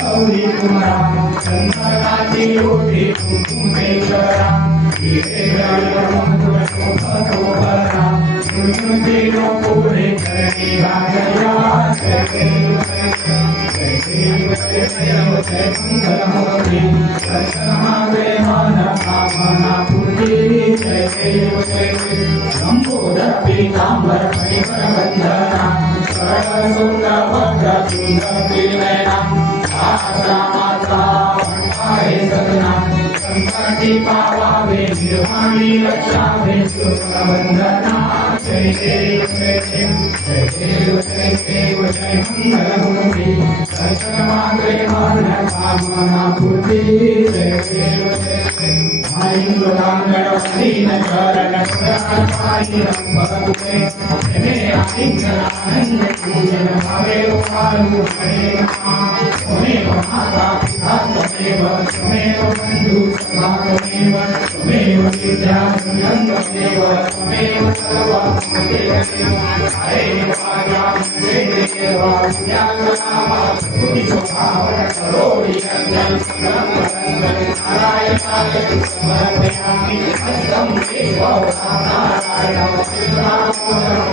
गौरी कुमारा चंद्रकांती ओटी कुंकुमेश्वरा ो पूरे करणी राजया जय देव जय देव जय देव जय मंगलमूर्ति सत्समागे पावावे निर्वाणी रक्षावे सुखवंदना जय देव देव जय देव मंगलमूर्ति सत्समागे मन कामना जय देव देव मेरा सिंगरानंद पूजन भवे वायु हरे त्वमेव माता पिता त्वमेव बन्धु सखा त्वमेव त्वमेव त्वमेव त्वमेव सर्वा हरे नारायणाय